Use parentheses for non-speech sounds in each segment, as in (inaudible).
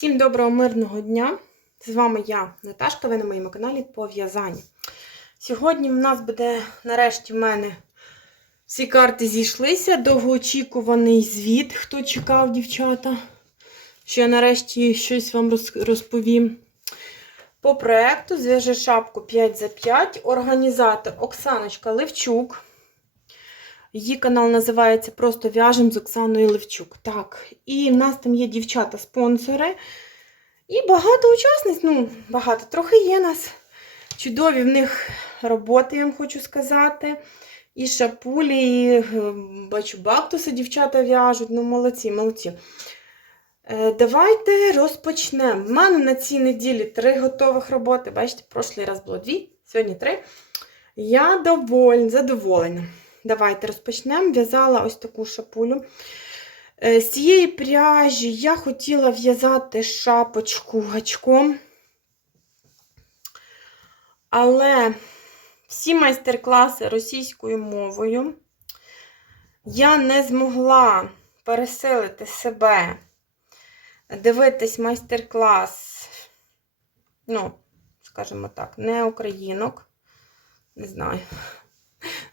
Всім доброго мирного дня! З вами я, Наташка, ви на моєму каналі по в'язанню. Сьогодні в нас буде, нарешті, в мене всі карти зійшлися. Довгоочікуваний звіт, хто чекав, дівчата. Що я нарешті щось вам розповім. По проекту зв'яжи шапку 5 за 5. Організатор Оксаночка Левчук. Її канал називається Просто в'яжем з Оксаною Левчук. Так, і в нас там є дівчата-спонсори. І багато учасниць, ну, багато, трохи є нас. Чудові в них роботи, я вам хочу сказати. І шапулі, і е, бачу, бактуси дівчата в'яжуть. Ну, молодці, молодці. Е, Давайте розпочнемо. У мене на цій неділі три готових роботи. Бачите, прошлий раз було дві, сьогодні три. Я довольна, задоволена. Давайте розпочнемо. В'язала ось таку шапулю. Е, З цієї пряжі я хотіла в'язати шапочку гачком. Але всі майстер-класи російською мовою я не змогла пересилити себе, дивитись майстер-клас, ну, скажімо так, не українок. Не знаю.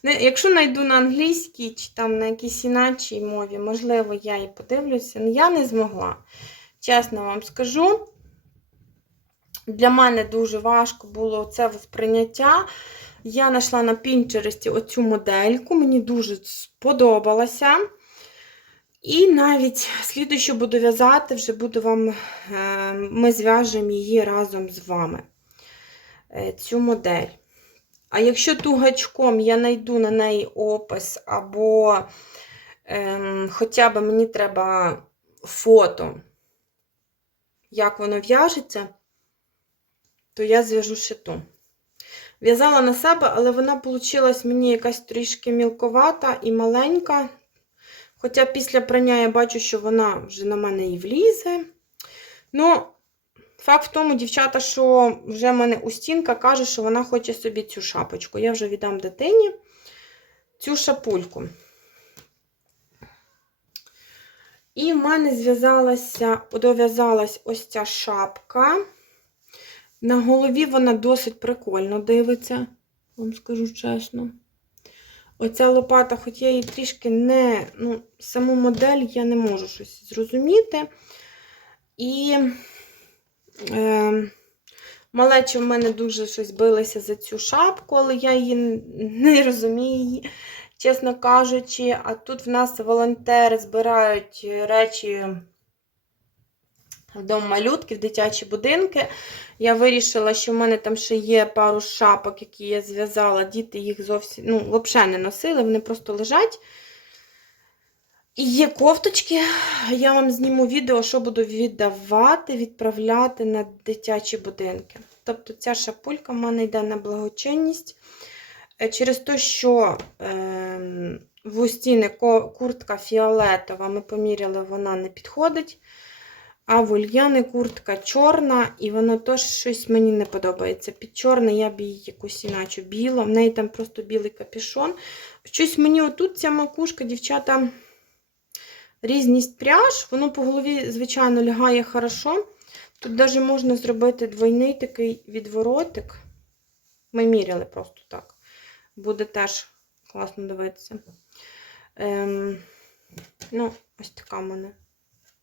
Якщо знайду на англійській чи там на якійсь інакшій мові, можливо, я і подивлюся. але Я не змогла. Чесно вам скажу. Для мене дуже важко було це сприйняття. Я знайшла на Пінтересті оцю модельку, мені дуже сподобалася. І навіть слідуючи буду в'язати, вже буду вам, е, ми зв'яжемо її разом з вами. е, Цю модель. А якщо тугачком я знайду на неї опис, або ем, хоча б мені треба фото, як воно в'яжеться, то я зв'яжу ще ту. В'язала на себе, але вона вийшла мені якась трішки мілковата і маленька. Хоча після прання я бачу, що вона вже на мене і влізе. Ну, Факт в тому, дівчата, що вже в мене Устінка каже, що вона хоче собі цю шапочку. Я вже віддам дитині цю шапульку. І в мене зв'язалася, дов'язалась ось ця шапка. На голові вона досить прикольно дивиться, вам скажу чесно. Оця лопата, хоч я її трішки не, ну, саму модель я не можу щось зрозуміти. І Е, Малечі в мене дуже щось билися за цю шапку, але я її не розумію, чесно кажучи. А тут в нас волонтери збирають речі в дом малютків, дитячі будинки. Я вирішила, що в мене там ще є пару шапок, які я зв'язала. Діти їх зовсім ну, взагалі не носили, вони просто лежать. Є кофточки, я вам зніму відео, що буду віддавати, відправляти на дитячі будинки. Тобто ця шапулька в мене йде на благочинність. Е, Через те, що е, в Устіни куртка фіолетова, ми поміряли, вона не підходить. А в Ульяни куртка чорна, і воно теж щось мені не подобається. Під чорне я б її якусь іначе біла. В неї там просто білий капюшон. Щось мені отут ця макушка, дівчата. Різність пряж, воно по голові, звичайно, лягає хорошо. Тут навіть можна зробити двойний такий відворотик. Ми міряли просто так. Буде теж класно дивитися. Ем, ну, ось така в мене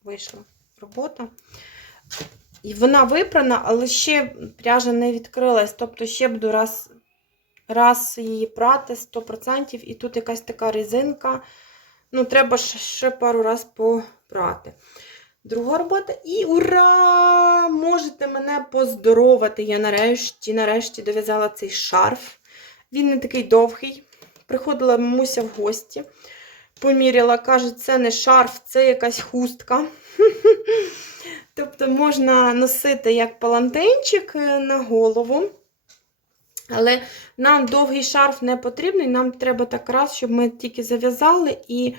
вийшла робота. І вона випрана, але ще пряжа не відкрилась. Тобто ще буду раз, раз її прати 100%. І тут якась така резинка. Ну, треба ще пару раз попрати. Друга робота. І ура! Можете мене поздоровати. Я нарешті нарешті дов'язала цей шарф. Він не такий довгий. Приходила мамуся в гості. Поміряла, каже, це не шарф, це якась хустка. (laughs) Тобто можна носити як палантинчик на голову. Але нам довгий шарф не потрібний, нам треба так раз, щоб ми тільки зав'язали і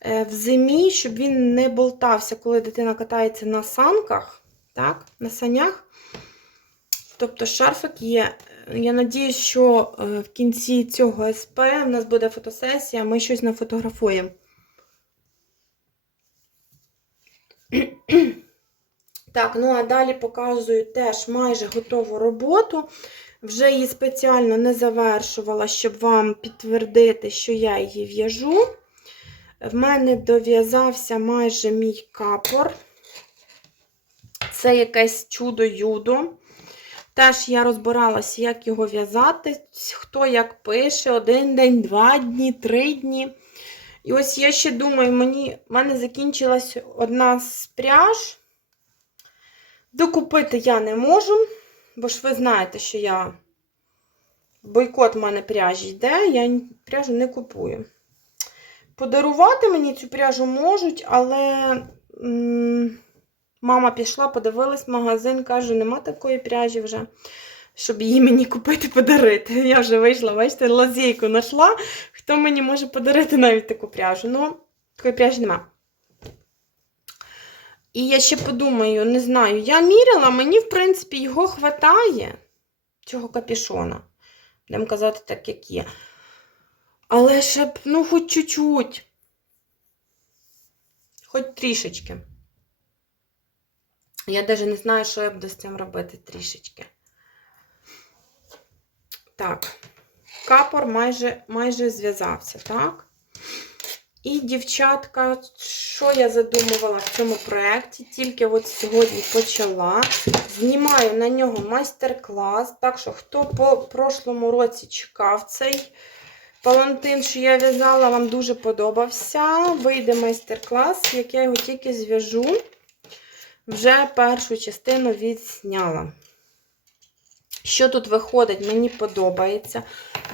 е, в зимі, щоб він не болтався, коли дитина катається на санках, так, на санях. Тобто шарфик є. Я надію, що е, в кінці цього СП у нас буде фотосесія, ми щось нафотографуємо. Так, ну а далі показую теж майже готову роботу. Вже її спеціально не завершувала, щоб вам підтвердити, що я її в'яжу. В мене дов'язався майже мій капор. Це якесь чудо-юдо. Теж я розбиралася, як його в'язати. Хто як пише, один день, два дні, три дні. І ось я ще думаю, мені, в мене закінчилась одна з пряж. Докупити я не можу, бо ж ви знаєте, що я бойкот в мене пряжі йде, я пряжу не купую. Подарувати мені цю пряжу можуть, але мама пішла, подивилась в магазин, каже, нема такої пряжі вже, щоб її мені купити, подарити. Я вже вийшла, бачите, лазейку знайшла. Хто мені може подарити навіть таку пряжу? Ну, такої пряжі нема. І я ще подумаю, не знаю, я міряла, мені, в принципі, його хватає, цього капішона. Будемо казати так, як є. Але ще б, ну, хоч чуть-чуть. Хоч трішечки. Я навіть не знаю, що я буду з цим робити трішечки. Так, капор майже, майже зв'язався, так? І, дівчатка, що я задумувала в цьому проєкті, тільки от сьогодні почала. Знімаю на нього майстер-клас. Так що, хто по прошлому році чекав цей палантин, що я в'язала, вам дуже подобався. Вийде майстер-клас, як я його тільки зв'яжу. Вже першу частину відсняла. Що тут виходить, мені подобається.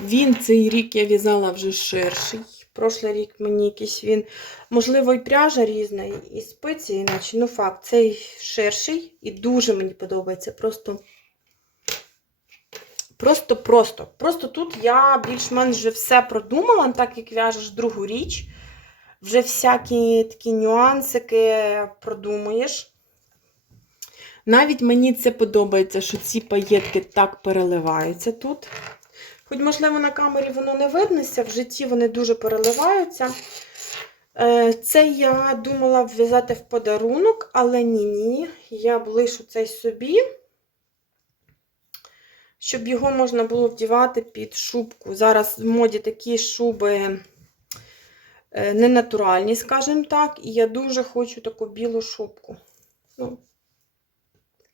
Він цей рік я в'язала вже ширший. Прошлий рік мені якийсь він, можливо, і пряжа різна, і спиці, іначе, ну факт, цей ширший і дуже мені подобається. Просто, просто, просто. Просто тут я більш-менш вже все продумала, так як в'яжеш другу річ. Вже всякі такі нюансики продумуєш. Навіть мені це подобається, що ці паєтки так переливаються тут. Хоч, можливо, на камері воно не виднося, в житті вони дуже переливаються. Е, Це я думала вв'язати в подарунок, але ні-ні. Я лишу цей собі, щоб його можна було вдівати під шубку. Зараз в моді такі шуби е, ненатуральні, скажімо так. І я дуже хочу таку білу шубку. Ну,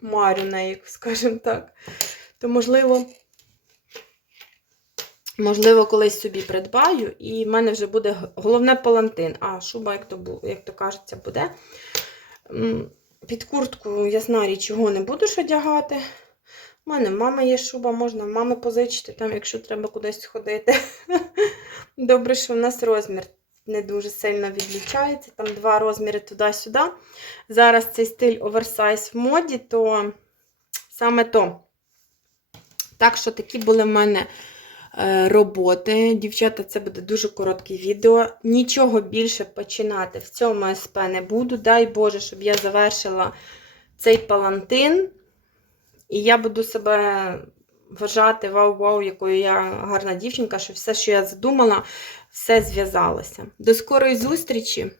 марю неї, скажімо так. То, можливо. Можливо, колись собі придбаю, і в мене вже буде головне палантин. А шуба, як то, як то кажеться, буде. Під куртку, ясна річ, його не будеш одягати. У мене мама є шуба, можна мами позичити, там, якщо треба кудись сходити. (laughs) Добре, що в нас розмір не дуже сильно відлічається. Там два розміри туди-сюди. Зараз цей стиль оверсайз в моді, то саме то. Так що такі були в мене роботи. Дівчата, це буде дуже коротке відео. Нічого більше починати в цьому СП не буду. Дай Боже, щоб я завершила цей палантин. І я буду себе вважати вау-вау, якою я гарна дівчинка, що все, що я задумала, все зв'язалося. До скорої зустрічі!